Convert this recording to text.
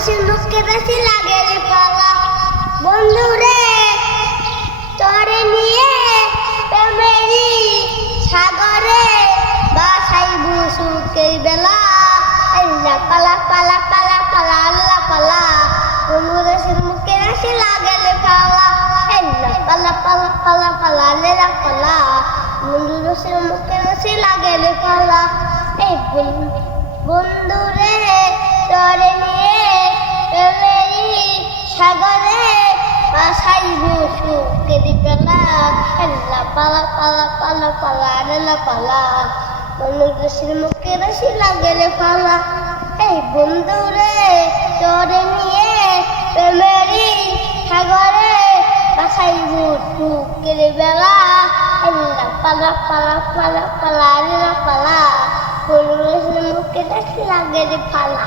রসির মুখে বেশি লাগে রে পালা বন্ধু রে তোরে নিয়ে প্রেমেরি সাগরে বাসাইবু সুখের বেলা আল্লাহ পালা পালা পালা পালা আল্লাহ পালা বন্ধু রসির মুখে বেশি লাগে রে পালা আল্লাহ পালা পালা পালা পালা আল্লাহ পালা বন্ধু রসির মুখে বেশি লাগে রে পালা এই বন্ধু রে তোরে নিয়ে প্রেমেরি সাগরে বাসাইবু সুখের বেলা আল্লাহ পালা পালা পালা পালা আল্লাহ পালা বন্ধু রসির মুখে বেশি লাগে রে পালা এই বন্ধু রে তোরে নিয়ে প্রেমেরি সাগরে বাসাইবু সুখের বেলা আল্লাহ পালা পালা পালা পালা আল্লাহ পালা বন্ধু রসির মুখে বেশি লাগে রে পালা।